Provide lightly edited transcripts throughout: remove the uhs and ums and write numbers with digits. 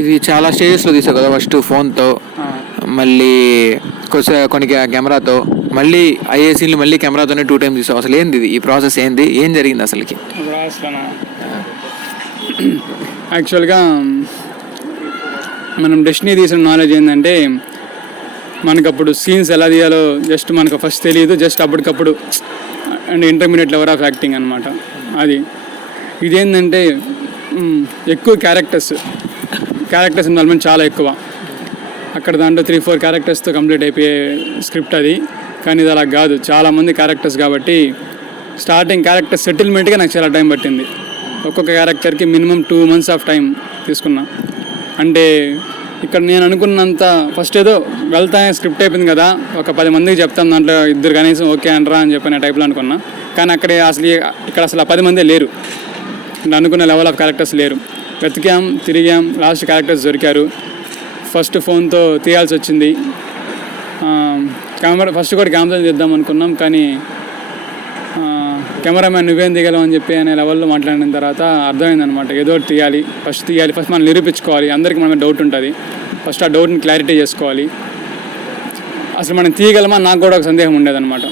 ఇది చాలా స్టేజెస్లో తీసావు కదా, ఫస్ట్ ఫోన్తో, మళ్ళీ కొన్ని కెమెరాతో, మళ్ళీ అయ్యే సీన్లు మళ్ళీ కెమెరాతోనే 2 times తీసావు. అసలు ఏంది ఇది, ఈ ప్రాసెస్ ఏంది, ఏం జరిగింది అసలుకి? యాక్చువల్గా మనం డెస్టినీ తీసిన నాలెడ్జ్ ఏంటంటే, మనకు అప్పుడు సీన్స్ ఎలా తీయాలో జస్ట్ మనకు ఫస్ట్ తెలియదు, జస్ట్ అప్పటికప్పుడు and intermediate level of acting అనమాట అది. ఇదేంటంటే ఎక్కువ క్యారెక్టర్స్ ఇన్వాల్వ్మెంట్ చాలా ఎక్కువ. అక్కడ దాంట్లో 3-4 క్యారెక్టర్స్తో కంప్లీట్ అయిపోయే స్క్రిప్ట్ అది. కానీ ఇది అలా కాదు, చాలామంది క్యారెక్టర్స్ కాబట్టి స్టార్టింగ్ క్యారెక్టర్ సెటిల్మెంట్గా నాకు చాలా టైం పట్టింది. ఒక్కొక్క క్యారెక్టర్కి మినిమం 2 months ఆఫ్ టైం తీసుకున్నా. అంటే ఇక్కడ నేను అనుకున్నంత ఫస్ట్ ఏదో వెళ్తానే స్క్రిప్ట్ అయిపోయింది కదా, ఒక 10 మందికి చెప్తాను, దాంట్లో 2 కనీసం ఓకే అనరా అని చెప్పిన టైప్లో అనుకున్నా. కానీ ఇక్కడ అసలు 10 మందే లేరు, అనుకున్న లెవెల్ ఆఫ్ క్యారెక్టర్స్ లేరు. వెతికాం, తిరిగాం, లాస్ట్ క్యారెక్టర్స్ దొరికారు. ఫస్ట్ ఫోన్తో తీయాల్సి వచ్చింది. ఫస్ట్ కూడా కెమెరా తీద్దాం అనుకున్నాం, కానీ కెమెరామ్యాన్ నువ్వేం దిగలవు అని చెప్పి అనే లెవెల్లో మాట్లాడిన తర్వాత అర్థమైందనమాట, ఏదో ఒకటి తీయాలి, ఫస్ట్ మనం నిరూపించుకోవాలి. అందరికీ మన డౌట్ ఉంటుంది, ఫస్ట్ ఆ డౌట్ని క్లారిటీ చేసుకోవాలి. అసలు మనం తీయగలమా, నాకు కూడా ఒక సందేహం ఉండేదన్నమాట.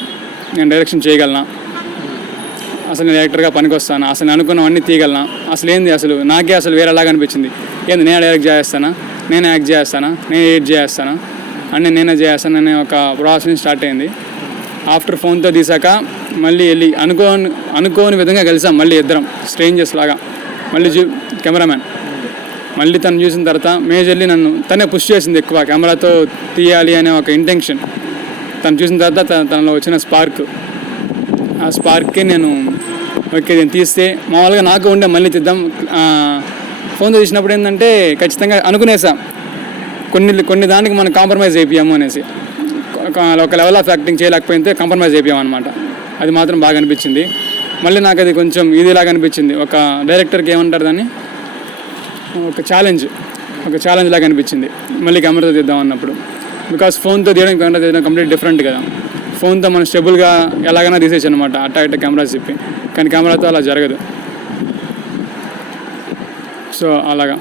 నేను డైరెక్షన్ చేయగలనా, అసలు నేను డైరెక్టర్గా పనికొస్తానా, అసలు నేను అనుకున్నవన్నీ తీయగలనా, అసలు నాకే వేరేలాగా అనిపించింది. ఏంది, నేను డైరెక్ట్ చేస్తానా, నేను యాక్ట్ చేస్తానా, నేను ఎడిట్ చేస్తానా, అన్నీ నేనే చేస్తాను అనే ఒక ప్రాసెస్ స్టార్ట్ అయింది. ఆఫ్టర్ ఫోన్తో తీసాక మళ్ళీ వెళ్ళి అనుకోని విధంగా కలిసాం, మళ్ళీ ఇద్దరం స్ట్రేంజర్స్ లాగా. మళ్ళీ కెమెరామ్యాన్ మళ్ళీ తను చూసిన తర్వాత మేజర్లీ తనే పుష్ చేసింది ఎక్కువ, కెమెరాతో తీయాలి అనే ఒక ఇంటెన్షన్. తను చూసిన తర్వాత తనలో వచ్చిన ఆ స్పార్క్కి నేను తీస్తే మామూలుగా నాకు ఉండే మళ్ళీ తీద్దాం. ఫోన్తో తీసినప్పుడు ఏంటంటే ఖచ్చితంగా అనుకునేసా, కొన్ని దానికి మనం కాంప్రమైజ్ అయిపోయాము అనేసి. ఒక లెవెల్ ఆఫ్ యాక్టింగ్ చేయలేకపోతే కాంప్రమైజ్ అయిపోయాం అనమాట. అది మాత్రం బాగా అనిపించింది. మళ్ళీ నాకు అది కొంచెం ఇదిలాగా అనిపించింది, ఒక డైరెక్టర్కి ఏమంటారు దాన్ని, ఒక ఛాలెంజ్ లాగా అనిపించింది మళ్ళీ కెమెరాతో తీద్దాం అన్నప్పుడు. బికాస్ ఫోన్తో తీయడం కెమెరా తీయడం కంప్లీట్ డిఫరెంట్ కదా. ఫోన్తో మనం స్టెబుల్గా ఎలాగైనా తీసేయచ్చు అనమాట, అట్ట కెమెరా చెప్పి. కానీ కెమెరాతో అలా జరగదు. సో అలాగా